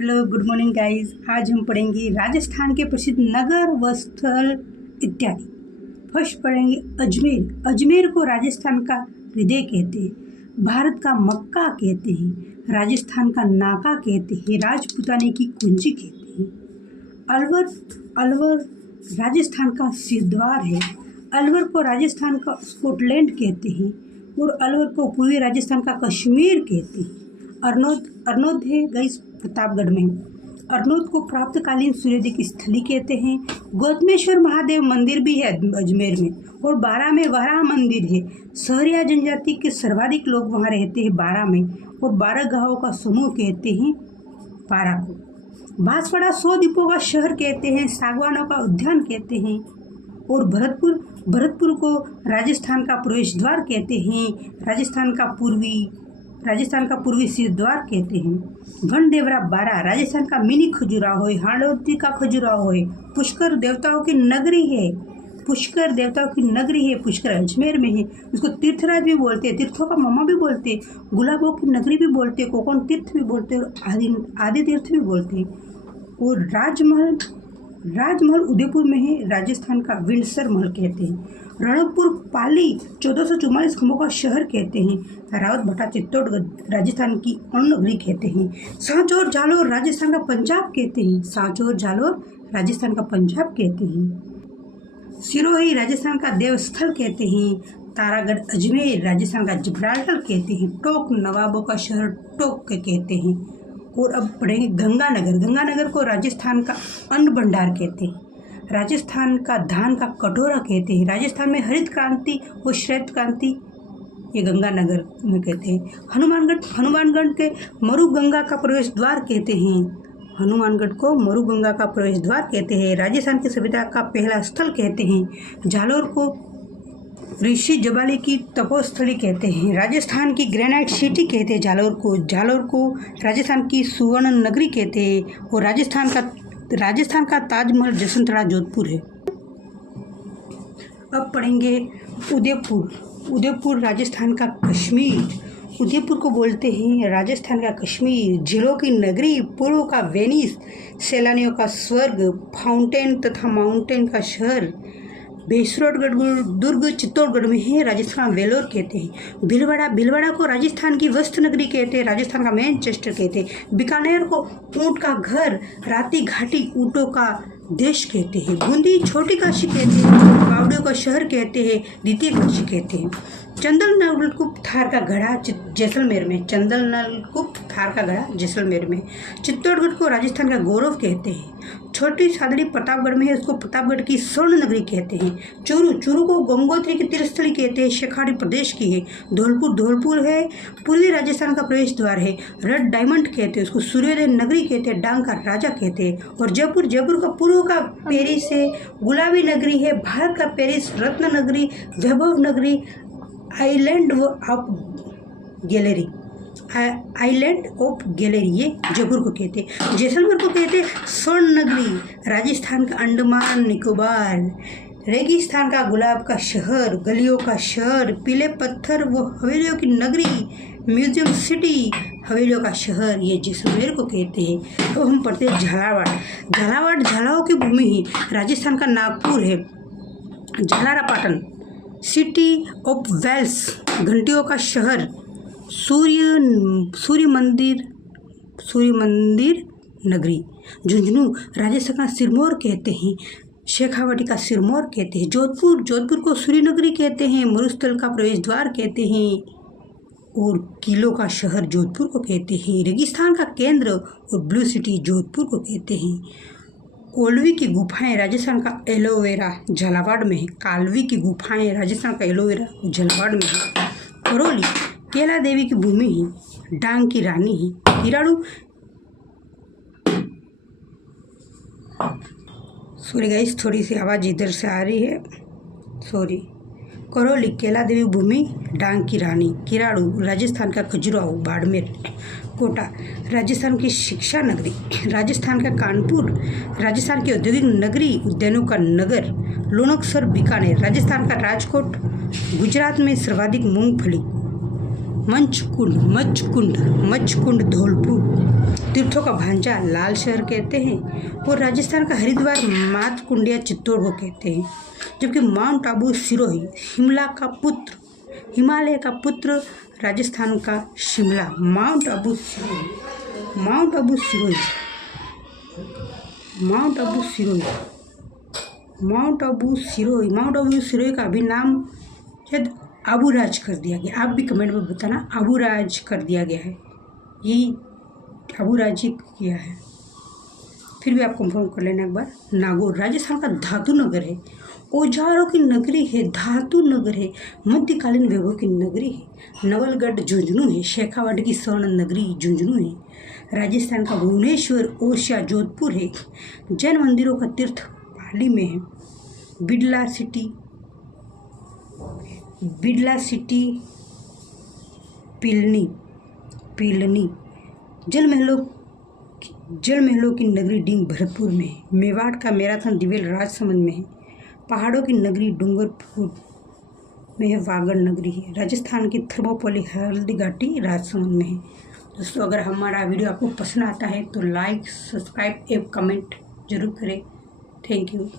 Hello good morning guys. आज हम पढ़ेंगे राजस्थान के प्रसिद्ध नगर व स्थल इत्यादि। फर्स्ट पढ़ेंगे अजमेर। अजमेर को राजस्थान का हृदय कहते हैं, भारत का मक्का कहते हैं, राजस्थान का नाका कहते हैं, राजपूताने की कुंजी कहते हैं। अलवर अलवर राजस्थान का सिरद्वार है। अलवर को राजस्थान का स्कॉटलैंड कहते हैं और अलवर को पूर्वी राजस्थान का कश्मीर कहते हैं। अरनोद है गाइस प्रतापगढ़ में। अरनोद को प्राप्तकालीन सूर्योदय की स्थली कहते हैं। गौतमेश्वर महादेव मंदिर भी है अजमेर में और बारा में वराह मंदिर है। सहरिया जनजाति के सर्वाधिक लोग वहाँ रहते हैं बारा में और 12 गांवों का समूह कहते हैं बारा को। बांसवाड़ा 100 द्वीपों का शहर कहते हैं, सागवानों का उद्यान कहते हैं। और भरतपुर को राजस्थान का प्रवेश द्वार कहते हैं, राजस्थान का पूर्वी सिरद्वार कहते हैं। भनदेवरा बारा राजस्थान का मिनी खजुराहो है, हाड़ौती का खजुराहो है। पुष्कर देवताओं की नगरी है, पुष्कर अजमेर में है। उसको तीर्थराज भी बोलते हैं, तीर्थों का मामा भी बोलते हैं, गुलाबों की नगरी भी बोलते हैं, कोकण तीर्थ भी बोलते हैं और आदि तीर्थ भी बोलते हैं। और राजमहल उदयपुर में है, राजस्थान का विंडसर महल कहते हैं। रणकपुर पाली 1444 खंभों का शहर कहते हैं। रावत भट्टा चित्तौड़गढ़ राजस्थान की अणनगरी कहते हैं। सांचौर जालोर राजस्थान का पंजाब कहते हैं। सिरोही राजस्थान का देवस्थल कहते हैं। तारागढ़ अजमेर राजस्थान का जिब्राल्टर कहते हैं। टोंक नवाबों का शहर टोंक कहते हैं। और अब पढ़ेंगे गंगानगर को राजस्थान का अन्न भंडार कहते हैं, राजस्थान का धान का कटोरा कहते हैं। राजस्थान में हरित क्रांति और श्वेत क्रांति ये गंगानगर में कहते हैं। हनुमानगढ़ के मरुगंगा का प्रवेश द्वार कहते हैं, राजस्थान की सभ्यता का पहला स्थल कहते हैं। जालोर को ऋषि जबाली की तपोस्थली कहते हैं। राजस्थान की ग्रेनाइट सिटी कहते हैं जालोर को राजस्थान की सुवर्ण नगरी कहते हैं। और राजस्थान का ताजमहल जसवंतरा जोधपुर है। अब पढ़ेंगे उदयपुर राजस्थान का कश्मीर। उदयपुर को बोलते हैं राजस्थान का कश्मीर, झीलों की नगरी, पूर्व का वेनिस, सैलानियों का स्वर्ग, फाउंटेन तथा माउंटेन का शहर। बेसरोडगढ़ दुर्ग चित्तौड़गढ़ में है, राजस्थान वेलोर कहते हैं। भीलवाड़ा को राजस्थान की वस्त्र नगरी कहते हैं, राजस्थान का मैनचेस्टर कहते हैं। बीकानेर को ऊंट का घर, राती घाटी ऊंटों का देश कहते हैं। बूंदी छोटी काशी कहते हैं, बावड़ियों का शहर कहते हैं, द्वितीय काशी कहते हैं। चंदल नलकूप थार का घड़ा जैसलमेर में। चित्तौड़गढ़ को राजस्थान का गौरव कहते हैं। छोटी सादड़ी प्रतापगढ़ में है, उसको प्रतापगढ़ की स्वर्ण नगरी कहते हैं। चूरू को गंगोत्री की तीर्थस्थली कहते हैं, शेखाड़ी प्रदेश की है। धौलपुर है, पूर्वी राजस्थान का प्रवेश द्वार है। रेड डायमंड कहते हैं उसको, सूर्योदय नगरी कहते हैं, डांग का राजा कहते हैं। और जयपुर का पूर्व का पेरिस है, गुलाबी नगरी है, भारत का पेरिस, रत्न नगरी, वैभव नगरी, आइलैंड ऑफ गैलरी ये जयपुर को कहते हैं। जैसलमेर को कहते हैं स्वर्ण नगरी, राजस्थान का अंडमान निकोबार, रेगिस्तान का गुलाब का शहर, गलियों का शहर, पीले पत्थर व हवेलियों की नगरी, म्यूजियम सिटी, हवेलियों का शहर, ये जैसलमेर को कहते हैं। तो हम पढ़ते हैं झालावाड़ की भूमि है, राजस्थान का नागपुर है। झालारापाटन सिटी ऑफ वेल्स, घंटियों का शहर, सूर्य मंदिर नगरी। झुंझुनू राजस्थान का सिरमौर कहते हैं, शेखावाटी का सिरमौर कहते हैं। जोधपुर को सूर्य नगरी कहते हैं, मरुस्थल का प्रवेश द्वार कहते हैं। और किलों का शहर जोधपुर को कहते हैं। रेगिस्तान का केंद्र और ब्लू सिटी जोधपुर को कहते हैं। कोलवी की गुफाएं राजस्थान का एलोवेरा झालावाड़ में है। कालवी की गुफाएं राजस्थान का एलोवेरा झालावाड़ में है। करौली केला देवी की भूमि है, डांग की रानी है। किराड़ू सॉरी गाइस, थोड़ी सी आवाज़ इधर से आ रही है, सॉरी। करौली केला देवी भूमि, डांग की रानी। किराड़ू राजस्थान का खजुराहो, बाड़मेर। कोटा राजस्थान की शिक्षा नगरी। राजस्थान का कानपुर राजस्थान की औद्योगिक नगरी, उद्यानों का नगर। लोणकसर बीकानेर राजस्थान का राजकोट, गुजरात में सर्वाधिक मूंगफली। मचकुंड धौलपुर तीर्थों का भांजा लाल शहर कहते हैं और राजस्थान का हरिद्वार मातकुंडिया चित्तौड़ को कहते हैं। जबकि माउंट आबू सिरोही हिमालय का पुत्र राजस्थान का शिमला। माउंट आबू सिरोही का अभी नाम शायद आबूराज कर दिया गया। आप भी कमेंट में बताना, आबूराज कर दिया गया है, ये आबूराज ही किया है। फिर भी आप कंफर्म कर लेना एक बार। नागौर राजस्थान का धातु नगर है, औजारों की नगरी है, धातु नगर है, मध्यकालीन वैभव की नगरी है। नवलगढ़ झुंझुनू है, शेखावाटी की स्वर्ण नगरी झुंझुनू है। राजस्थान का भुवनेश्वर ओरछा जोधपुर है। जैन मंदिरों का तीर्थ पाली में है। बिड़ला सिटी पिलनी। जल महलों की नगरी डींग भरतपुर में है। मेवाड़ का मैराथन दिवेल राजसमंद में है। पहाड़ों की नगरी डूंगरपुर में है, वागड़ नगरी है। राजस्थान की थर्मोपल्ली हल्दी घाटी राजसमंद में है। दोस्तों, अगर हमारा वीडियो आपको पसंद आता है तो लाइक, सब्सक्राइब एवं कमेंट जरूर करें। Thank you.